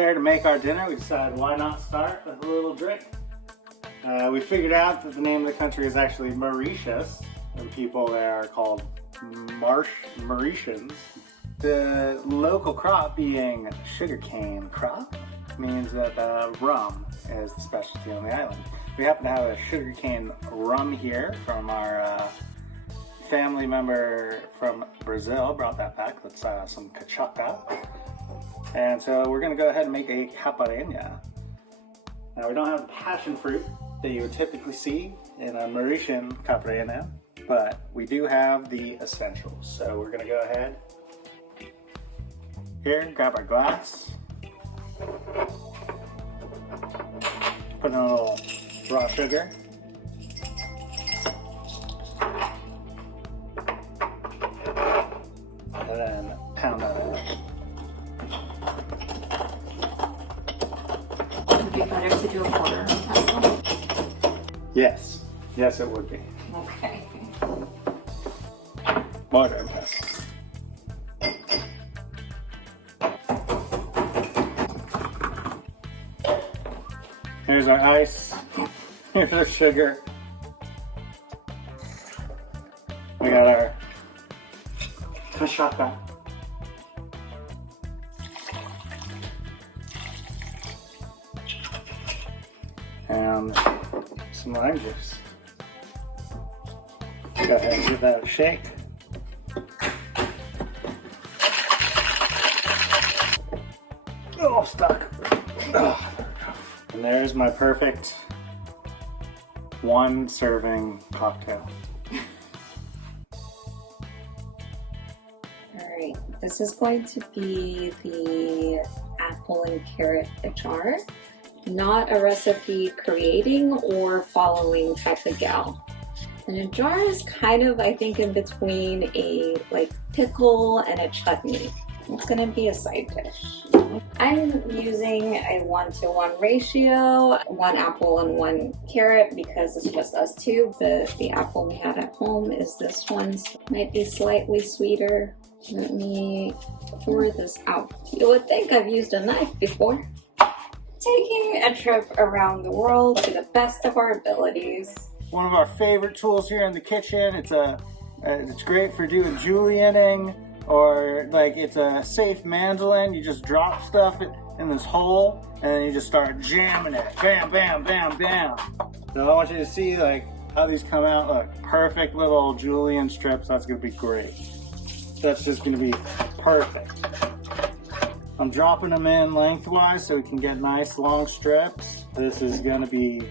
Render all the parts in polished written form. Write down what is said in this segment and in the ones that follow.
prepare to make our dinner, we decided why not start with a little drink. We figured out that the name of the country is actually Mauritius, and people there are called Mauritians. The local crop being sugarcane crop means that rum is the specialty on the island. We happen to have a sugarcane rum here from our family member from Brazil, brought that back. That's some cachaca. And so we're gonna go ahead and make a caipirinha. Now we don't have the passion fruit that you would typically see in a Mauritian caipirinha, but we do have the essentials. So we're gonna go ahead here, grab our glass, put in a little raw sugar, and then pound that in. Would it be better to do a quarter vessel? Yes, yes it would be. Okay. Modern vessel. Here's our ice. Here's our sugar. We got our cachaca. And some lime juice. Go ahead and give that a shake. Oh, stuck. Oh. And there's my perfect one serving cocktail. Alright, this is going to be the apple and carrot achar. Not a recipe creating or following type of gal. An achar is kind of, I think, in between a pickle and a chutney. It's gonna be a side dish. I'm using a 1-to-1 ratio, 1 apple and 1 carrot because it's just us two. The apple we had at home is this one, so it might be slightly sweeter. Let me pour this out. You would think I've used a knife before. Taking a trip around the world to the best of our abilities. One of our favorite tools here in the kitchen. It's great for doing julienning, or it's a safe mandolin. You just drop stuff in this hole and then you just start jamming it. Bam, bam, bam, bam. So I want you to see how these come out. Look, perfect little julienne strips. That's gonna be great. That's just gonna be perfect. I'm dropping them in lengthwise so we can get nice long strips. This is gonna be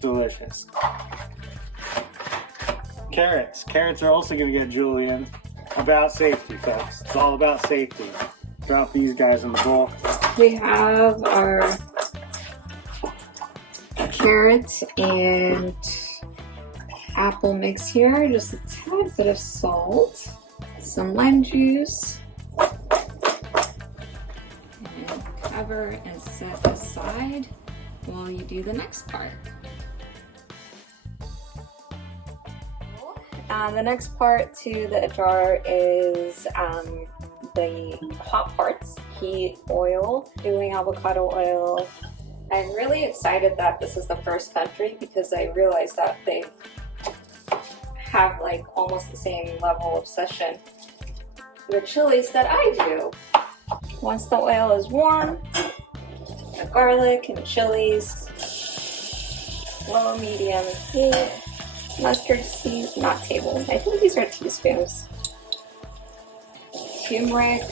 delicious. Carrots. Carrots are also gonna get julienne. About safety, folks. It's all about safety. Drop these guys in the bowl. We have our carrot and apple mix here. Just a tad bit of salt, some lime juice, and cover and set aside while you do the next part. The next part to the achar is the hot parts, heat, oil, doing avocado oil. I'm really excited that this is the first country because I realized that they have almost the same level of obsession with chilies that I do. Once the oil is warm, the garlic and chilies, low medium heat. Mustard seeds, not table. I think these are teaspoons. Turmeric.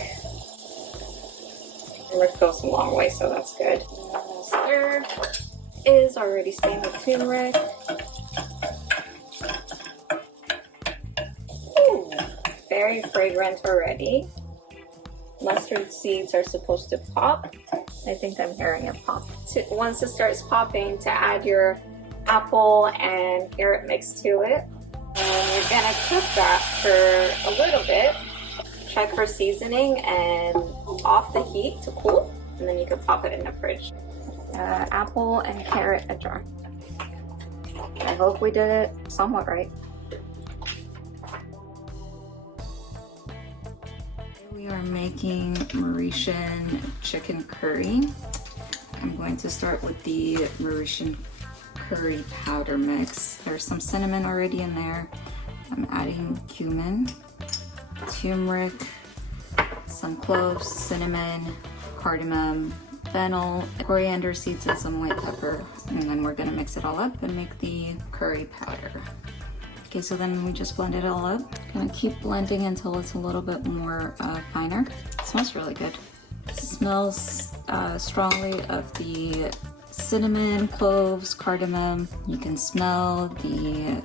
Turmeric goes a long way, so that's good. Stir is already stained with turmeric. Ooh, very fragrant already. Mustard seeds are supposed to pop. I think I'm hearing it pop. Once it starts popping, to add your apple and carrot mix to it, and you're gonna cook that for a little bit. Check for seasoning and off the heat to cool, and then you can pop it in the fridge. Apple and carrot achar. I hope we did it somewhat right. We are making Mauritian chicken curry. I'm going to start with the Mauritian curry powder mix. There's some cinnamon already in there. I'm adding cumin, turmeric, some cloves, cinnamon, cardamom, fennel, coriander seeds, and some white pepper. And then we're gonna mix it all up and make the curry powder. Okay, so then we just blend it all up. Gonna keep blending until it's a little bit more finer. It smells really good. It smells strongly of the cinnamon, cloves, cardamom. You can smell the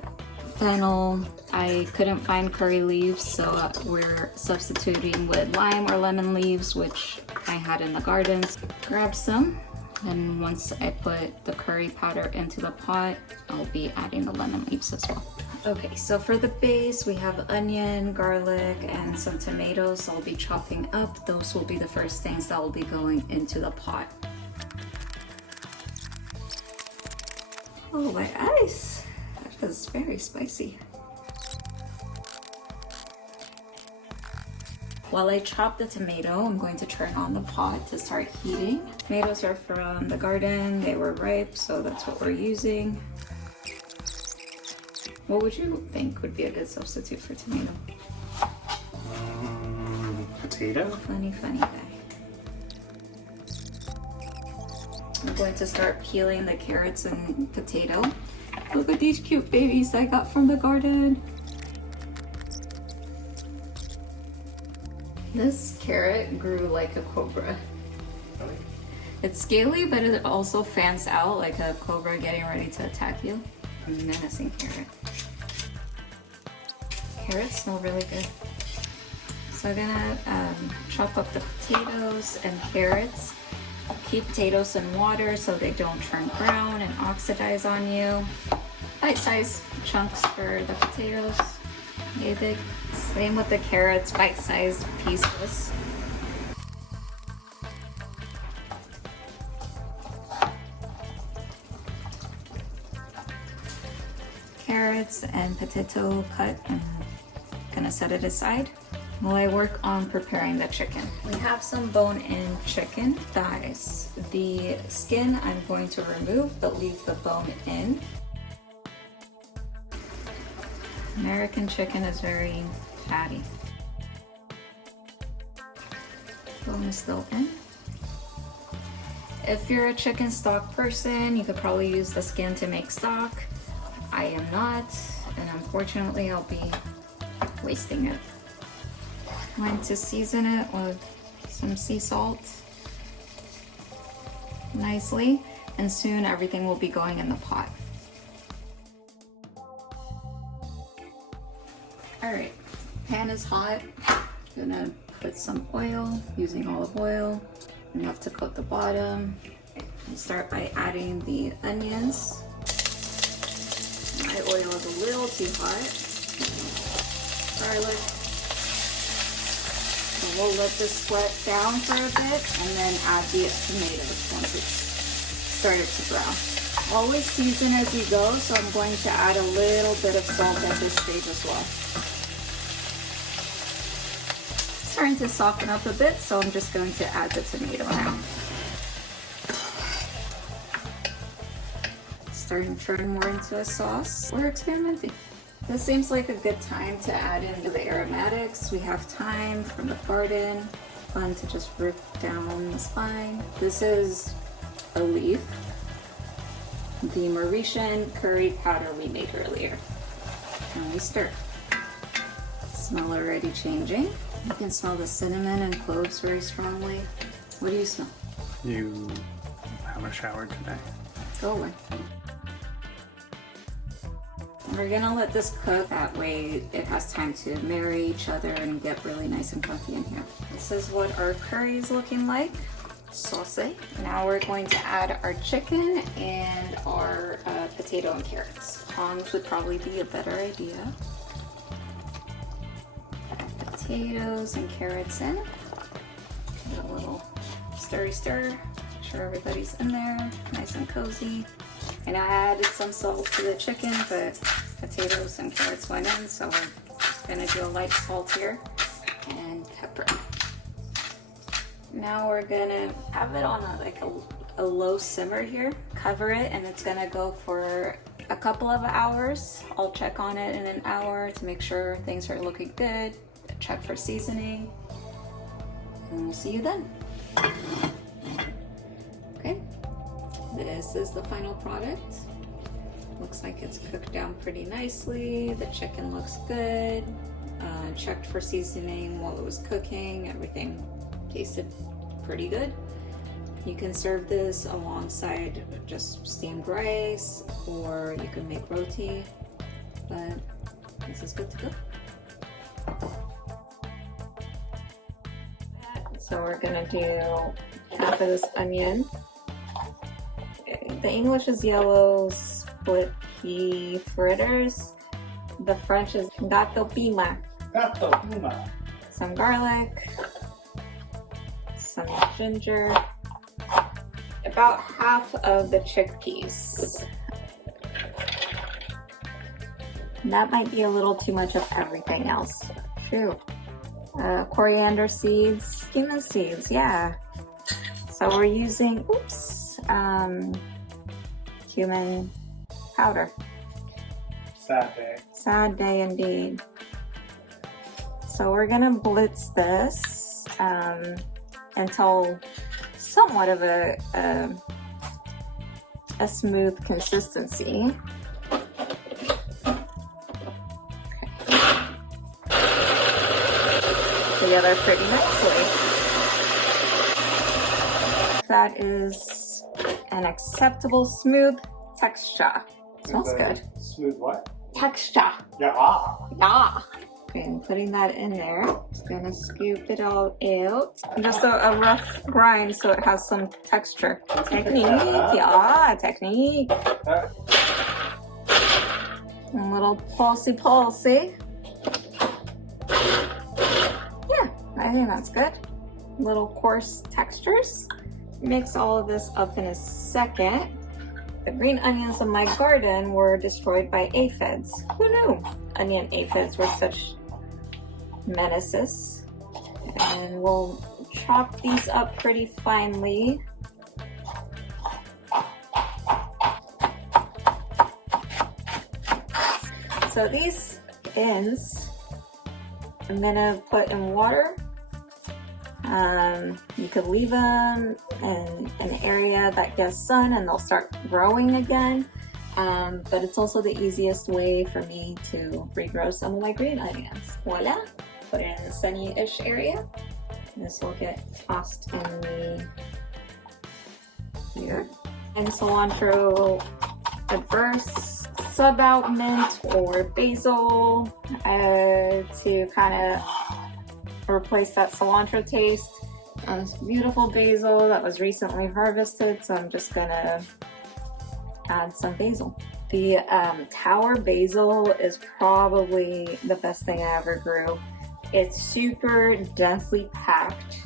fennel. I couldn't find curry leaves, so we're substituting with lime or lemon leaves, which I had in the gardens. Grab some, and once I put the curry powder into the pot, I'll be adding the lemon leaves as well. Okay, so for the base, we have onion, garlic, and some tomatoes I'll be chopping up. Those will be the first things that will be going into the pot. Oh, my eyes! That is very spicy. While I chop the tomato, I'm going to turn on the pot to start heating. Tomatoes are from the garden, they were ripe, so that's what we're using. What would you think would be a good substitute for tomato? Potato? Funny guy. I'm going to start peeling the carrots and potato. Look at these cute babies I got from the garden. This carrot grew like a cobra. Really? It's scaly, but it also fans out like a cobra getting ready to attack you. A menacing carrot. Carrots smell really good. So I'm gonna chop up the potatoes and carrots. Keep potatoes in water so they don't turn brown and oxidize on you. Bite-sized chunks for the potatoes. Yay big. Same with the carrots, bite-sized pieces. Carrots and potato cut. I'm gonna set it aside while I work on preparing the chicken. We have some bone-in chicken thighs. The skin I'm going to remove, but leave the bone in. American chicken is very fatty. Bone is still in. If you're a chicken stock person, you could probably use the skin to make stock. I am not, and unfortunately I'll be wasting it. I'm going to season it with some sea salt nicely, and soon everything will be going in the pot. Alright, pan is hot. Gonna put some oil, using olive oil, enough to coat the bottom. And start by adding the onions. My oil is a little too hot. Garlic. And we'll let this sweat down for a bit and then add the tomatoes once it's started to brown. Always season as you go, so I'm going to add a little bit of salt at this stage as well. Starting to soften up a bit, so I'm just going to add the tomato now. Starting to turn more into a sauce. We're experimenting. This seems like a good time to add in the aromatics. We have thyme from the garden. Fun to just rip down the spine. This is a leaf. The Mauritian curry powder we made earlier. And we stir. Smell already changing. You can smell the cinnamon and cloves very strongly. What do you smell? You haven't showered today. Go away. We're gonna let this cook, that way it has time to marry each other and get really nice and comfy in here. This is what our curry is looking like. Saucy. Now we're going to add our chicken and our potato and carrots. Tongs would probably be a better idea. Potatoes and carrots in. Give it a little stir. Make sure everybody's in there, nice and cozy. And I added some salt to the chicken, but potatoes and carrots went in, so we're just gonna do a light salt here and pepper. Now we're gonna have it on a low simmer here. Cover it and it's gonna go for a couple of hours. I'll check on it in an hour to make sure things are looking good. Check for seasoning. And we'll see you then. Okay, this is the final product. Looks like it's cooked down pretty nicely. The chicken looks good. Checked for seasoning while it was cooking. Everything tasted pretty good. You can serve this alongside just steamed rice, or you can make roti, but this is good to go. So we're gonna do half of this onion. The English is yellow split pea fritters. The French is Gâteau Piment. Gâteau Piment. Some garlic, some ginger, about half of the chickpeas. That might be a little too much of everything else. True. Coriander seeds, cumin seeds, yeah. So we're using, cumin powder. Sad day. Sad day indeed. So we're gonna blitz this until somewhat of a smooth consistency. Together pretty nicely. That is an acceptable smooth texture. Smells good. Smooth what? Texture. Yeah. Yeah. Okay, I'm putting that in there. Just gonna scoop it all out. Just a rough grind so it has some texture. Technique, yeah, technique. A little pulsy. Yeah, I think that's good. Little coarse textures. Mix all of this up in a second. The green onions in my garden were destroyed by aphids. Who knew onion aphids were such menaces? And we'll chop these up pretty finely. So these ends, I'm gonna put in water. You could leave them in an area that gets sun and they'll start growing again. But it's also the easiest way for me to regrow some of my green onions. Voila! Put it in a sunny-ish area. This will get tossed in the here. And cilantro adverse. Sub out mint or basil to kind of replace that cilantro taste. This beautiful basil that was recently harvested, so I'm just gonna add some basil. The tower basil is probably the best thing I ever grew. It's super densely packed.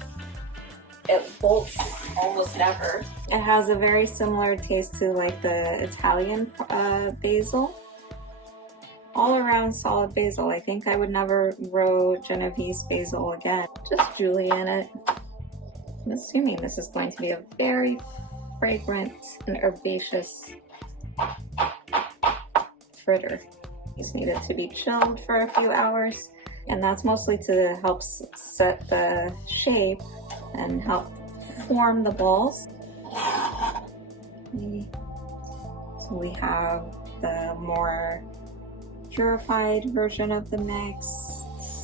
It bolts almost never. It has a very similar taste to like the Italian basil. All around solid basil. I think I would never grow Genovese basil again. Just julienne it. I'm assuming this is going to be a very fragrant and herbaceous fritter. Just need it to be chilled for a few hours, and that's mostly to help set the shape and help form the balls. So we have the more purified version of the mix,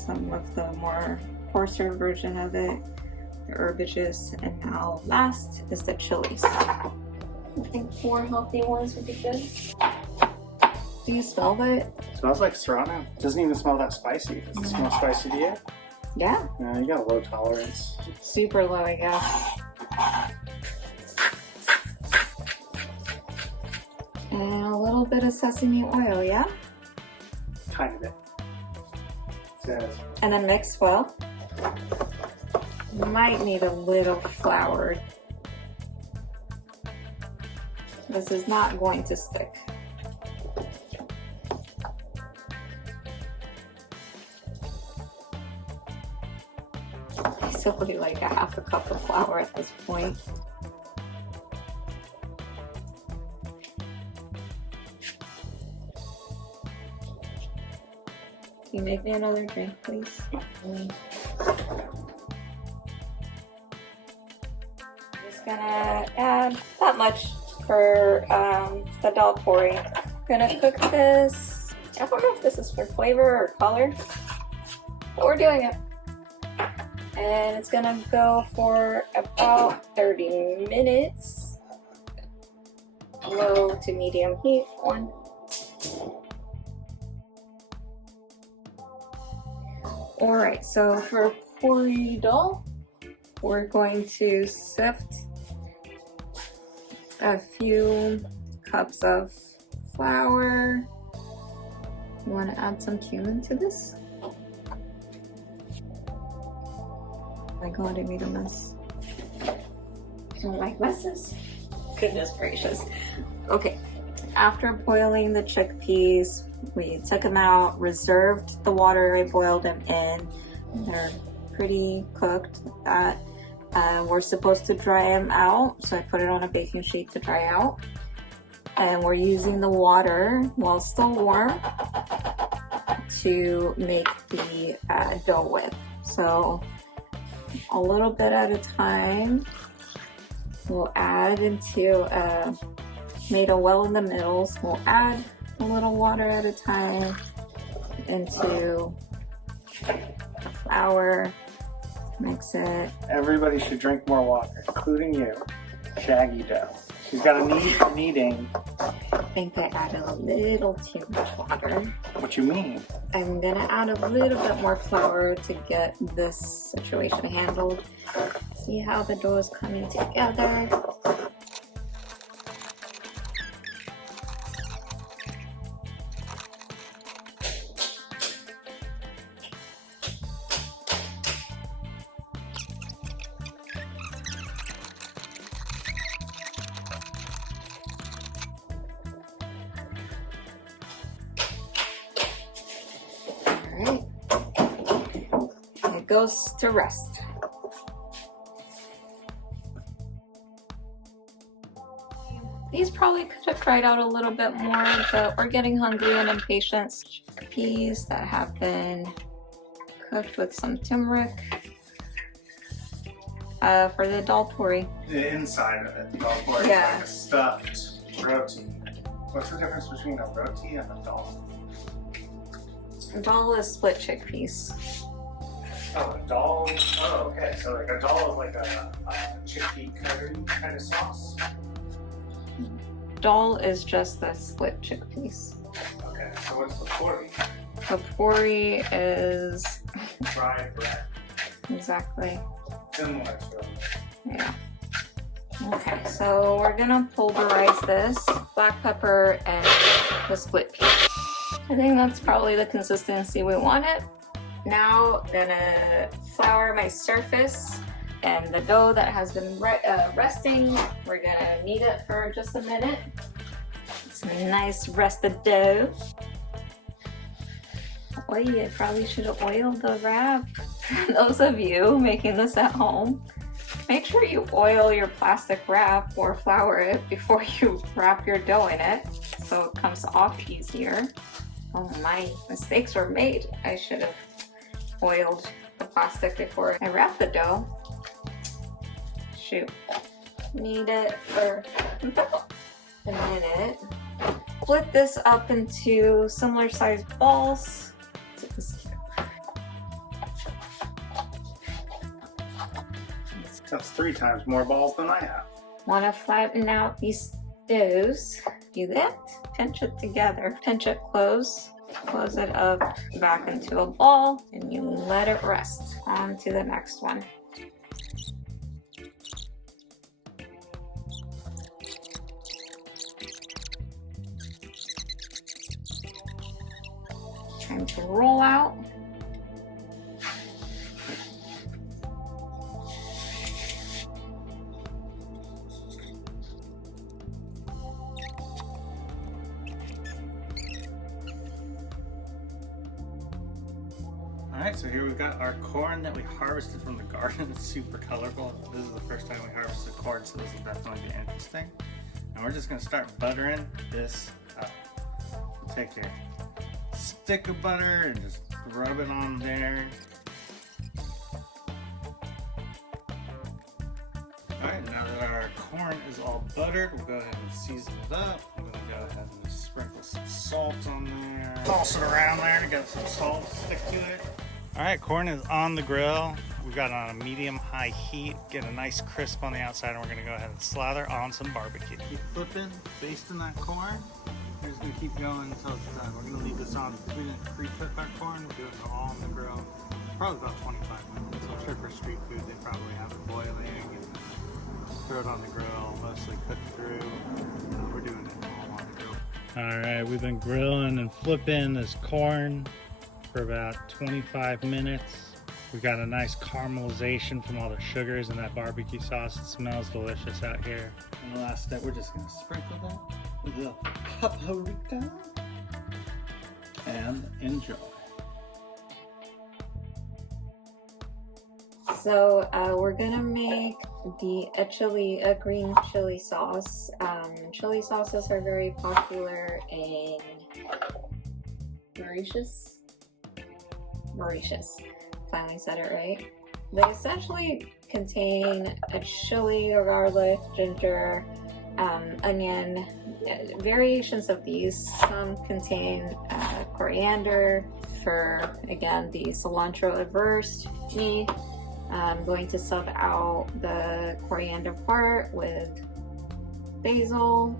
some of the more coarser version of it, the herbaceous, and now last is the chilies. I think 4 healthy ones would be good. Do you smell that? Smells like serrano. Doesn't even smell that spicy. Does it smell spicy to you? Yeah. No, you got a low tolerance. Super low, I guess. And a little bit of sesame oil, yeah? Kind of it. Says. And then mix well. Might need a little flour. This is not going to stick. Basically like a half a cup of flour at this point. Can you make me another drink, please? Just gonna add that much for the Dahll Puri. Gonna cook this. I don't know if this is for flavor or color, but we're doing it. And it's gonna go for about 30 minutes. Low to medium heat. One. Alright, so for puri dal, we're going to sift a few cups of flour. You want to add some cumin to this? Oh my god, I made a mess. I don't like messes. Goodness gracious. Okay, after boiling the chickpeas, we took them out, reserved the water I boiled them in. They're pretty cooked. We're supposed to dry them out, so I put it on a baking sheet to dry out. And we're using the water while still warm to make the dough with. So a little bit at a time. We'll add into made a well in the middle, so we'll add a little water at a time into the flour, mix it. Everybody should drink more water, including you. Shaggy dough. She's got a kneading. I think I added a little too much water. What you mean? I'm gonna add a little bit more flour to get this situation handled. See how the dough is coming together. Alright, it goes to rest. These probably could have dried out a little bit more, but we're getting hungry and impatient. Chickpeas that have been cooked with some turmeric for the Dahll Puri. The inside of it, the Dahll Puri, Yeah. like a stuffed roti. What's the difference between a roti and a dal? Dahll is split chickpeas. Oh, a dal. Oh, okay. So like a dal is like a chickpea curry kind of sauce. Dahll is just the split chickpeas. Okay. So what's the puri? The puri is Fried bread. exactly. Similar to. Yeah. Okay, so we're gonna pulverize this black pepper and the split pea. I think that's probably the consistency we want it. Now I'm gonna flour my surface and the dough that has been resting. We're gonna knead it for just a minute. Some nice rested dough. Oh, I probably should have oiled the wrap. Those of you making this at home, make sure you oil your plastic wrap or flour it before you wrap your dough in it so it comes off easier. Oh my, mistakes were made. I should have oiled the plastic before I wrapped the dough. Shoot. Knead it for a minute. Split this up into similar sized balls. That's 3 times more balls than I have. Want to flatten out these doughs. Do that. Pinch it together. Pinch it close. Close it up back into a ball and you let it rest. On to the next one. Time to roll out. Alright, so here we've got our corn that we harvested from the garden. It's super colorful. This is the first time we harvested corn, so this will definitely be interesting. And we're just going to start buttering this up. Take your stick of butter and just rub it on there. Alright, now that our corn is all buttered, we'll go ahead and season it up. I'm going to go ahead and sprinkle some salt on there. Toss it around there to get some salt stick to it. Alright, corn is on the grill. We've got it on a medium-high heat. Get a nice crisp on the outside, and we're going to go ahead and slather on some barbecue. Keep flipping, basting that corn. We're just going to keep going until it's done. We're going to leave this on. We didn't pre-cook our corn. We'll do it all on the grill. Probably about 25 minutes. I'm sure for street food, they probably have it boiling and throw it on the grill, mostly cooked through. We're doing it all on the grill. Alright, we've been grilling and flipping this corn for about 25 minutes. We've got a nice caramelization from all the sugars and that barbecue sauce. It smells delicious out here. And the last step, we're just going to sprinkle that with a little paprika and enjoy. So we're gonna make the a green chili sauce. Chili sauces are very popular in Mauritius. Finally said it right. They essentially contain a chili, garlic, ginger, onion, variations of these. Some contain coriander for, again, the cilantro averse. Me, I'm going to sub out the coriander part with basil,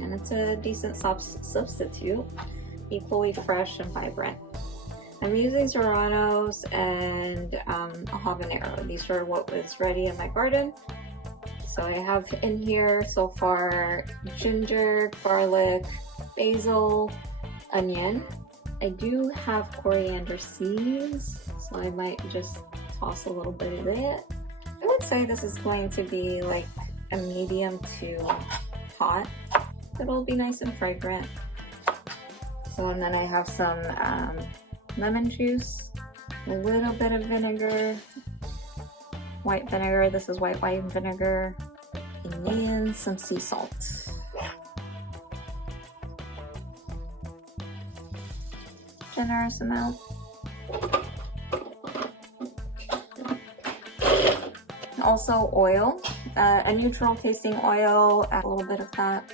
and it's a decent substitute, equally fresh and vibrant. I'm using serranos and a habanero. These are what was ready in my garden. So I have in here so far ginger, garlic, basil, onion. I do have coriander seeds, so I might just toss a little bit of it. I would say this is going to be like a medium to hot. It'll be nice and fragrant. So, and then I have some lemon juice, a little bit of vinegar, white vinegar. This is white wine vinegar, and some sea salt. Generous amount. Also oil, a neutral tasting oil, add a little bit of that.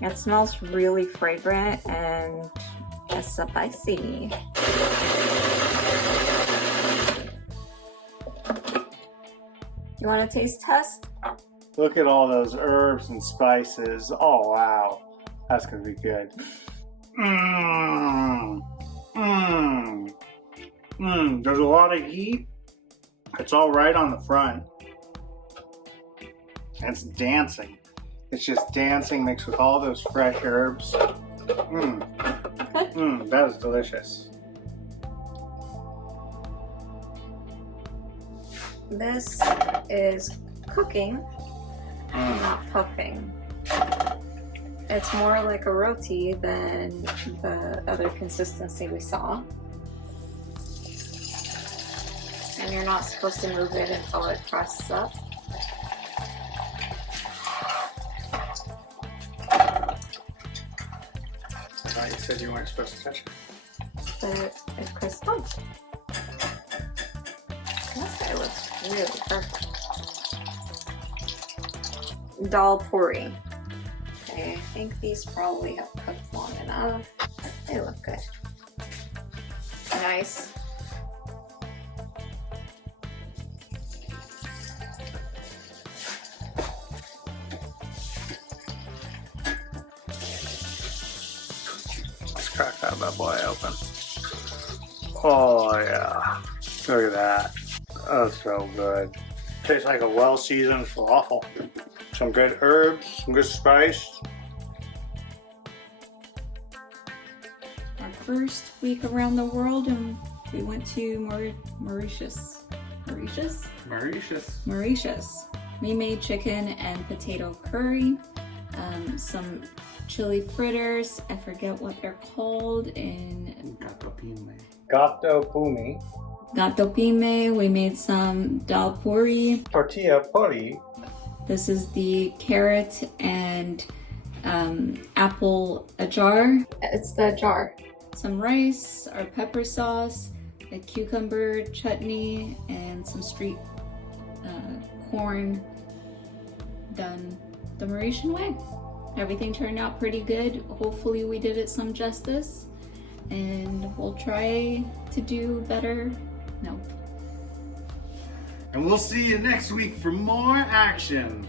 It smells really fragrant and spicy. You want a taste test? Look at all those herbs and spices. Oh wow, that's gonna be good. There's a lot of heat. It's all right on the front. And it's dancing. It's just dancing mixed with all those fresh herbs. That is delicious. This is cooking, not puffing. It's more like a roti than the other consistency we saw. And you're not supposed to move it until it crusts up. I thought you said you weren't supposed to touch it. But it crisps up. This guy looks really perfect. Dahll Puri. Okay, I think these probably have cooked long enough. They look good. Nice. Let's crack that bad boy open. Oh yeah. Look at that. That's so good. Tastes like a well-seasoned falafel. Some good herbs, some good spice. Our first week around the world, and we went to Mauritius. We made chicken and potato curry, some chili fritters. I forget what they're called in Gâteau Piment. Gâteau Piment. We made some Dahll Puri. Tortilla puri. This is the carrot and apple ajar, It's the jar. some rice, our pepper sauce, a cucumber chutney, and some street corn done the Mauritian way. Everything turned out pretty good. Hopefully we did it some justice, and we'll try to do better. No. And we'll see you next week for more action.